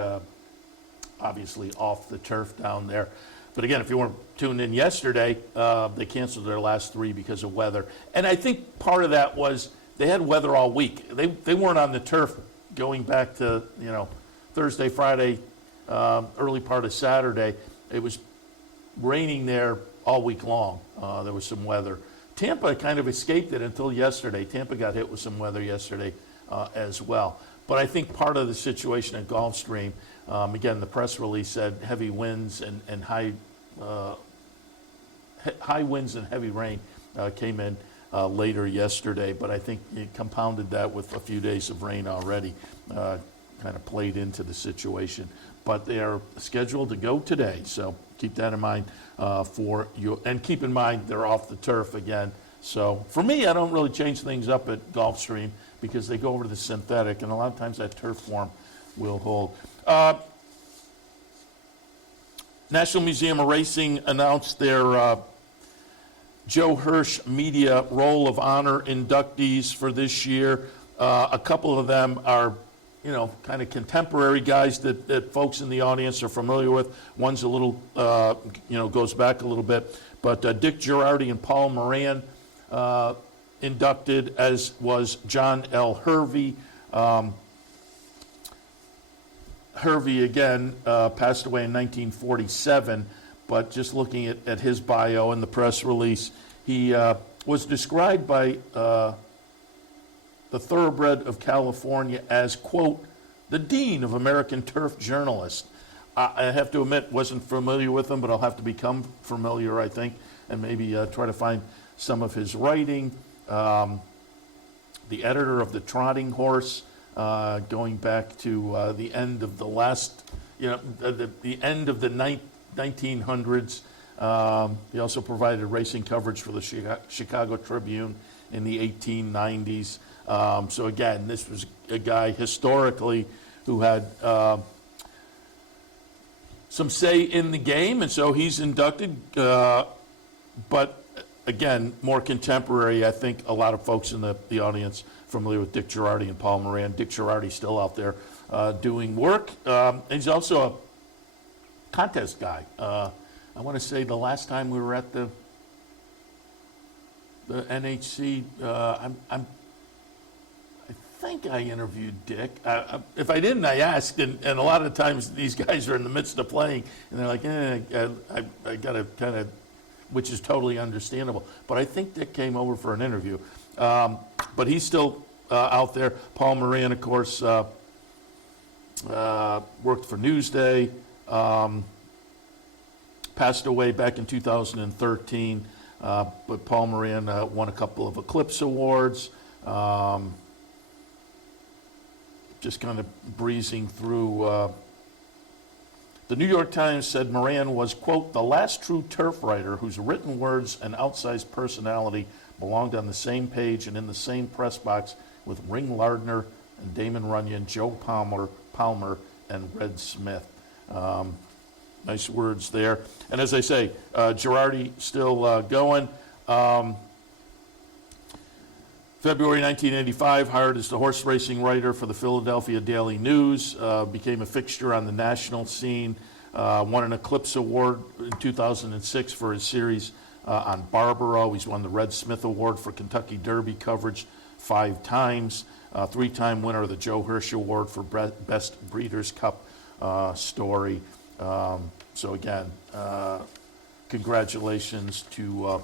obviously off the turf down there. But again, if you weren't tuned in yesterday, they canceled their last 3 because of weather. And I think part of that was they had weather all week. They weren't on the turf going back to, Thursday, Friday, early part of Saturday. It was raining there all week long. There was some weather. Tampa kind of escaped it until yesterday. Tampa got hit with some weather yesterday as well. But I think part of the situation at Gulfstream, again, the press release said heavy winds and high winds and heavy rain came in later yesterday. But I think it compounded that with a few days of rain already, kind of played into the situation. But they are scheduled to go today, so keep that in mind for you. And keep in mind, they're off the turf again. So for me, I don't really change things up at Gulfstream because they go over to the synthetic, and a lot of times that turf form will hold. National Museum of Racing announced their Joe Hirsch Media Roll of Honor inductees for this year. A couple of them are kind of contemporary guys that folks in the audience are familiar with. One's a little, goes back a little bit. But Dick Girardi and Paul Moran inducted, as was John L. Hervey. Hervey, again, passed away in 1947. But just looking at his bio in the press release, he was described by the Thoroughbred of California as, quote, the dean of American turf journalists. I have to admit, wasn't familiar with him, but I'll have to become familiar, I think, and maybe try to find some of his writing. The editor of the Trotting Horse, going back to the end of the last, the end of the 1900s. He also provided racing coverage for the Chicago Tribune in the 1890s. So again, this was a guy historically who had some say in the game, and so he's inducted. But again, more contemporary. I think a lot of folks in the audience familiar with Dick Girardi and Paul Moran. Dick Girardi's still out there doing work. And he's also a contest guy. I want to say the last time we were at the NHC, I think I interviewed Dick. If I didn't, I asked, and a lot of times these guys are in the midst of playing, and they're like, I got to kind of, which is totally understandable. But I think Dick came over for an interview. But he's still out there. Paul Moran, of course, worked for Newsday, passed away back in 2013. But Paul Moran won a couple of Eclipse Awards. Just kind of breezing through. The New York Times said Moran was, quote, the last true turf writer whose written words and outsized personality belonged on the same page and in the same press box with Ring Lardner and Damon Runyon, Joe Palmer, and Red Smith. Nice words there. And as I say, Girardi still going. February 1985, hired as the horse racing writer for the Philadelphia Daily News, became a fixture on the national scene, won an Eclipse Award in 2006 for his series on Barbaro. He's won the Red Smith Award for Kentucky Derby coverage 5 times, 3-time winner of the Joe Hirsch Award for Best Breeders' Cup story. So again, congratulations to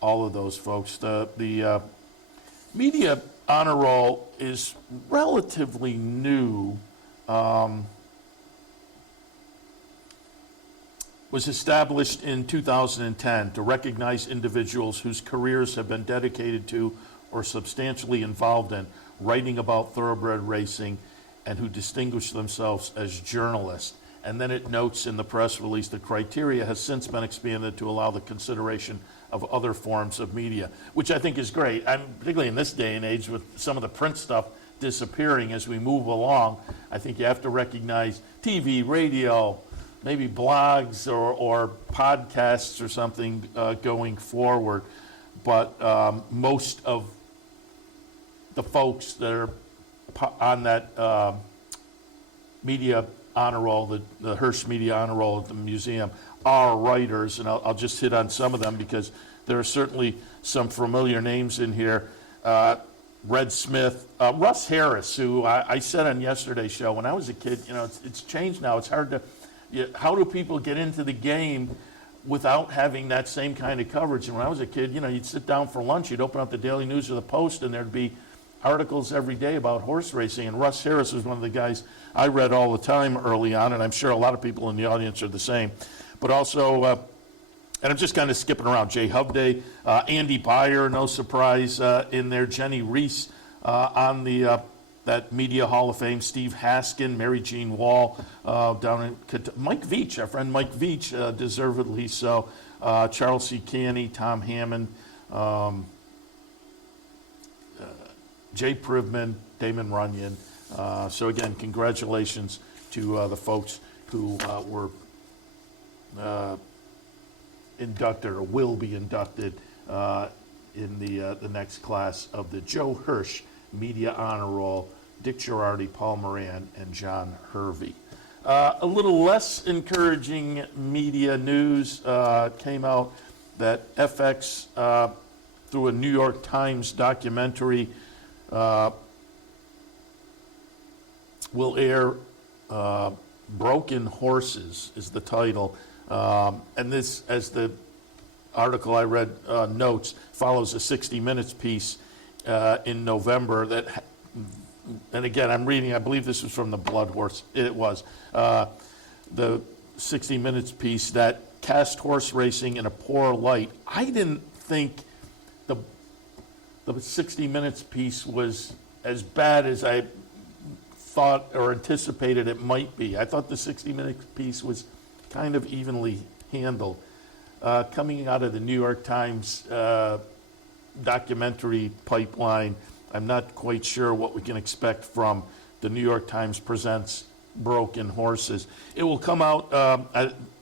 all of those folks. The Media Honor Roll is relatively new. Was established in 2010 to recognize individuals whose careers have been dedicated to or substantially involved in writing about thoroughbred racing and who distinguish themselves as journalists. And then it notes in the press release the criteria has since been expanded to allow the consideration of other forms of media, which I think is great. Particularly in this day and age with some of the print stuff disappearing as we move along, I think you have to recognize TV, radio, maybe blogs or podcasts or something going forward. But most of the folks that are on that media honor roll, the Hirsch Media Honor Roll at the museum, are writers, and I'll just hit on some of them because there are certainly some familiar names in here. Red Smith, Russ Harris, who I said on yesterday's show, when I was a kid, it's changed now. It's hard to, how do people get into the game without having that same kind of coverage? And when I was a kid, you'd sit down for lunch, you'd open up the Daily News or the Post, and there'd be articles every day about horse racing. And Russ Harris was one of the guys I read all the time early on, and I'm sure a lot of people in the audience are the same. But also, and I'm just kind of skipping around, Jay Hubday, Andy Byer, no surprise in there, Jenny Reese on the that Media Hall of Fame, Steve Haskin, Mary Jean Wall down in Mike Veach, our friend Mike Veach, deservedly so, Charles C. Canny, Tom Hammond, Jay Privman, Damon Runyon. So again, congratulations to the folks who were inducted or will be inducted in the next class of the Joe Hirsch Media Honor Roll, Dick Girardi, Paul Moran, and John Hervey. A little less encouraging media news came out that FX, through a New York Times documentary, will air Broken Horses is the title. And this, as the article I read notes, follows a 60 Minutes piece in November that, and again, I'm reading, I believe this was from the Blood Horse, it was, the 60 Minutes piece that cast horse racing in a poor light. I didn't think the 60 Minutes piece was as bad as I thought or anticipated it might be. I thought the 60 Minutes piece was kind of evenly handled. Coming out of the New York Times documentary pipeline, I'm not quite sure what we can expect from the New York Times Presents Broken Horses. It will come out,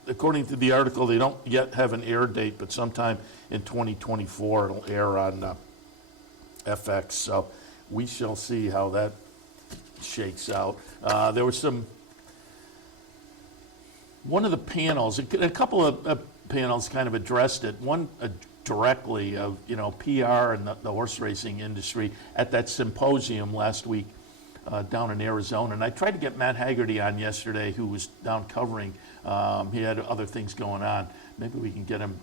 according to the article, they don't yet have an air date, but sometime in 2024 it'll air on FX. So we shall see how that shakes out. There was one of the panels, a couple of panels kind of addressed it. One directly of PR and the horse racing industry at that symposium last week down in Arizona. And I tried to get Matt Haggerty on yesterday, who was down covering. He had other things going on. Maybe we can get him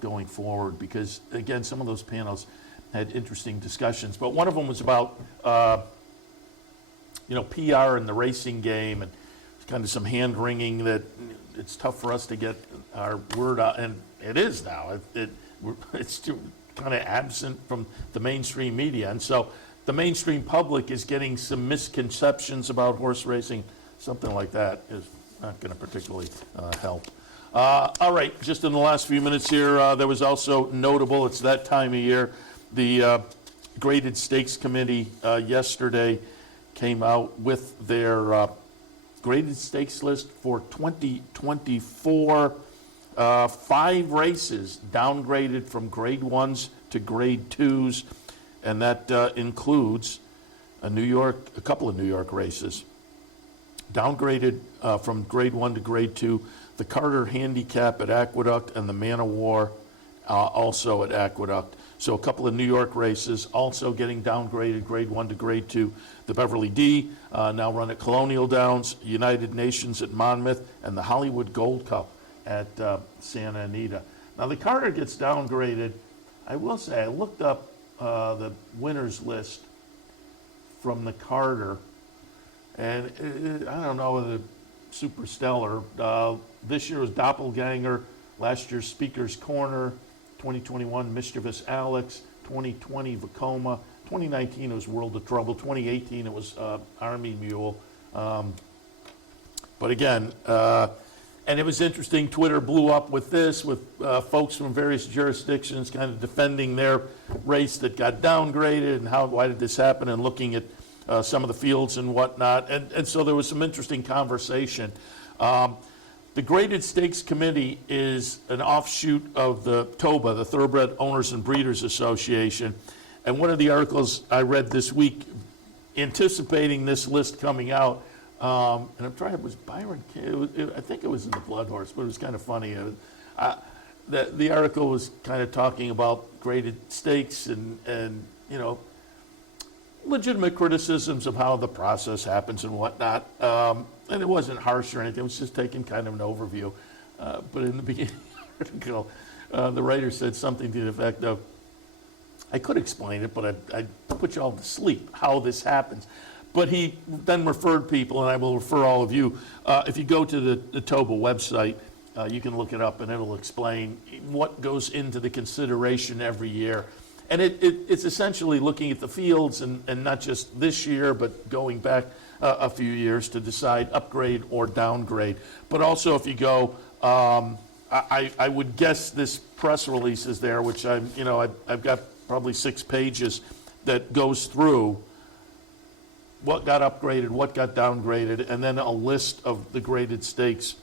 going forward because, again, some of those panels had interesting discussions. But one of them was about PR in the racing game, and kind of some hand-wringing that it's tough for us to get our word out, and it is now. It's kind of absent from the mainstream media, and so the mainstream public is getting some misconceptions about horse racing. Something like that is not going to particularly help. All right, just in the last few minutes here, there was also notable, it's that time of year, the Graded Stakes Committee yesterday came out with their graded stakes list for 2024. 5 races downgraded from grade 1s to grade 2s, and that includes a couple of New York races. Downgraded from grade 1 to grade 2, the Carter Handicap at Aqueduct and the Man of War also at Aqueduct. So a couple of New York races also getting downgraded, grade 1 to grade 2. The Beverly D, now run at Colonial Downs, United Nations at Monmouth, and the Hollywood Gold Cup at Santa Anita. Now the Carter gets downgraded. I will say, I looked up the winners list from the Carter, and I don't know whether super stellar. This year was Doppelganger, last year's Speaker's Corner, 2021 Mischievous Alex, 2020 Vacoma, 2019 it was World of Trouble, 2018 it was Army Mule. But again, and it was interesting, Twitter blew up with this, with folks from various jurisdictions kind of defending their race that got downgraded and why did this happen, and looking at some of the fields and whatnot. And so there was some interesting conversation. The Graded Stakes Committee is an offshoot of the TOBA, the Thoroughbred Owners and Breeders Association. And one of the articles I read this week anticipating this list coming out, and I'm trying, it was Byron, I think it was in the Blood Horse, but it was kind of funny. The article was kind of talking about graded stakes and you know, legitimate criticisms of how the process happens and whatnot. And it wasn't harsh or anything, it was just taking kind of an overview. But in the beginning of the article, the writer said something to the effect of, I could explain it, but I'd put you all to sleep, how this happens. But he then referred people, and I will refer all of you, if you go to the TOBA website, you can look it up and it'll explain what goes into the consideration every year. And it's essentially looking at the fields and not just this year, but going back a few years to decide upgrade or downgrade. But also if you go, I would guess this press release is there, which I've got probably 6 pages that goes through what got upgraded, what got downgraded, and then a list of the graded stakes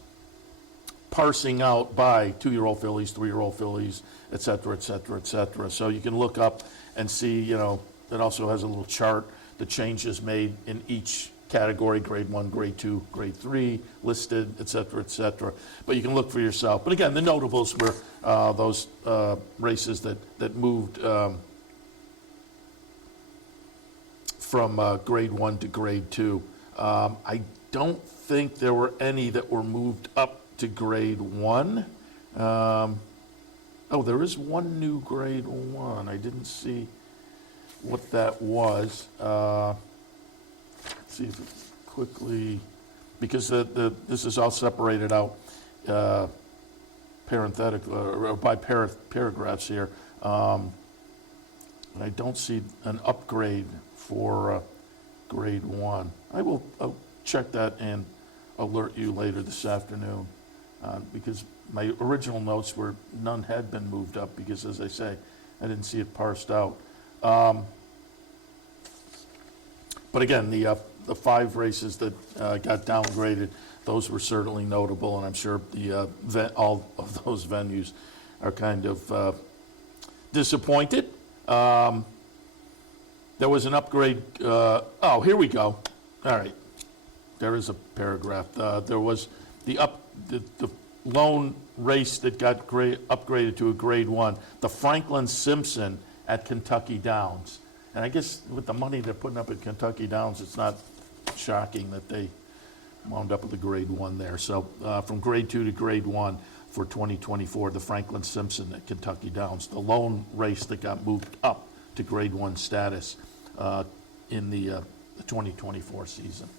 parsing out by 2-year-old fillies, 3-year-old fillies, et cetera, et cetera, et cetera. So you can look up and see, it also has a little chart, the changes made in each category, grade 1, grade 2, grade 3, listed, et cetera, et cetera. But you can look for yourself. But again, the notables were those races that moved from grade 1 to grade 2. I don't think there were any that were moved up to grade 1. There is one new grade 1. I didn't see what that was. Let's see if it quickly, because this is all separated out parenthetical or by paragraphs here. I don't see an upgrade for grade 1. I'll check that and alert you later this afternoon, because my original notes were none had been moved up, because, as I say, I didn't see it parsed out. But again, the 5 races that got downgraded, those were certainly notable, and I'm sure all of those venues are kind of disappointed. There was an upgrade. Here we go. All right. There is a paragraph. There was the lone race that got upgraded to a grade 1, the Franklin Simpson at Kentucky Downs. And I guess with the money they're putting up at Kentucky Downs, it's not shocking that they wound up with a grade 1 there. So from grade 2 to grade 1 for 2024, the Franklin Simpson at Kentucky Downs, the lone race that got moved up to grade 1 status in the 2024 season.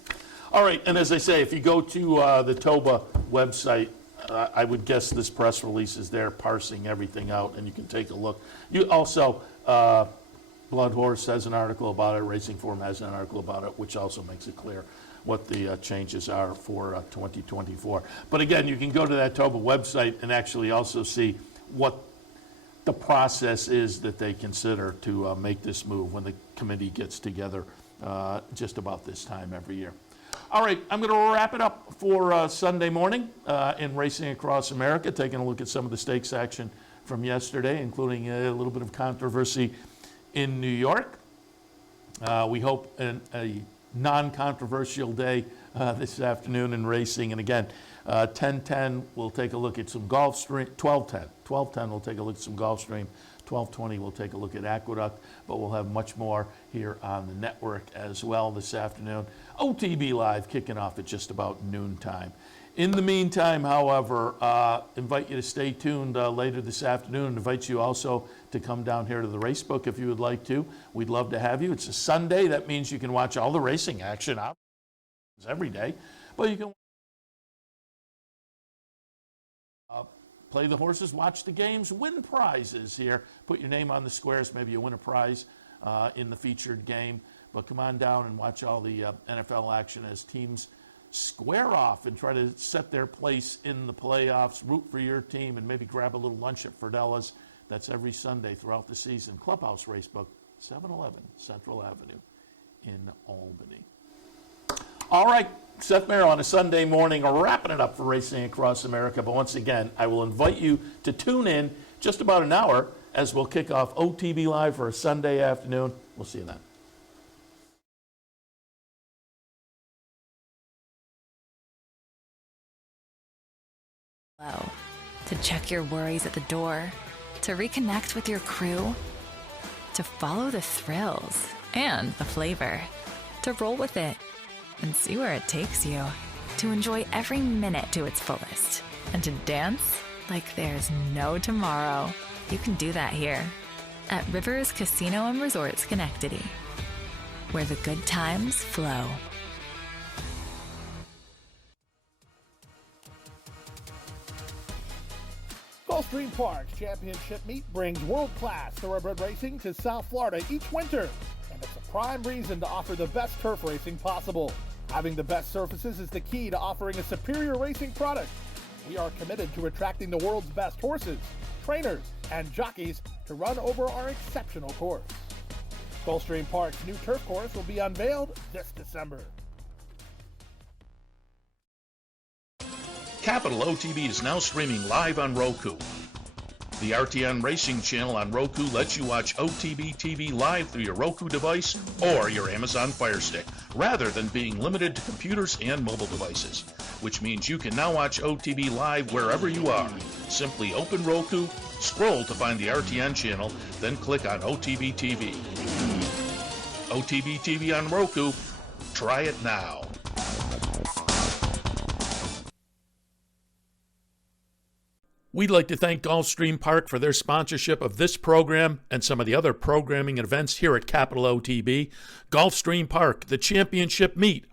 All right, and as I say, if you go to the TOBA website, I would guess this press release is there parsing everything out, and you can take a look. You also, Blood Horse has an article about it, Racing Form has an article about it, which also makes it clear what the changes are for 2024. But again, you can go to that TOBA website and actually also see what the process is that they consider to make this move when the committee gets together just about this time every year. All right, I'm going to wrap it up for Sunday morning in Racing Across America, taking a look at some of the stakes action from yesterday, including a little bit of controversy in New York. We hope a non-controversial day this afternoon in racing. And again, 10:10, we'll take a look at some Gulfstream. 12:10, we'll take a look at some Gulfstream. 12:20, we'll take a look at Aqueduct, but we'll have much more here on the network as well this afternoon. OTB Live kicking off at just about noontime. In the meantime, however, invite you to stay tuned later this afternoon. Invite you also to come down here to the Racebook if you would like to. We'd love to have you. It's a Sunday. That means you can watch all the racing action every day, but you can play the horses, watch the games, win prizes here. Put your name on the squares. Maybe you win a prize in the featured game. But come on down and watch all the NFL action as teams square off and try to set their place in the playoffs, root for your team, and maybe grab a little lunch at Ferdella's. That's every Sunday throughout the season. Clubhouse Racebook, 711 Central Avenue in Albany. All right, Seth Merrow on a Sunday morning, wrapping it up for Racing Across America. But once again, I will invite you to tune in just about an hour as we'll kick off OTB Live for a Sunday afternoon. We'll see you then. To check your worries at the door, to reconnect with your crew, to follow the thrills and the flavor, to roll with it and see where it takes you, to enjoy every minute to its fullest, and to dance like there's no tomorrow. You can do that here at Rivers Casino and Resort Schenectady, where the good times flow. Gulfstream Park's championship meet brings world-class thoroughbred racing to South Florida each winter, and it's a prime reason to offer the best turf racing possible. Having the best surfaces is the key to offering a superior racing product. We are committed to attracting the world's best horses, trainers, and jockeys to run over our exceptional course. Gulfstream Park's new turf course will be unveiled this December. Capital OTB is now streaming live on Roku. The RTN Racing channel on Roku lets you watch OTB TV live through your Roku device or your Amazon Fire Stick, rather than being limited to computers and mobile devices, which means you can now watch OTB live wherever you are. Simply open Roku, scroll to find the RTN channel, then click on OTB TV. OTB TV on Roku. Try it now. We'd like to thank Gulfstream Park for their sponsorship of this program and some of the other programming and events here at Capital OTB. Gulfstream Park, the championship meet.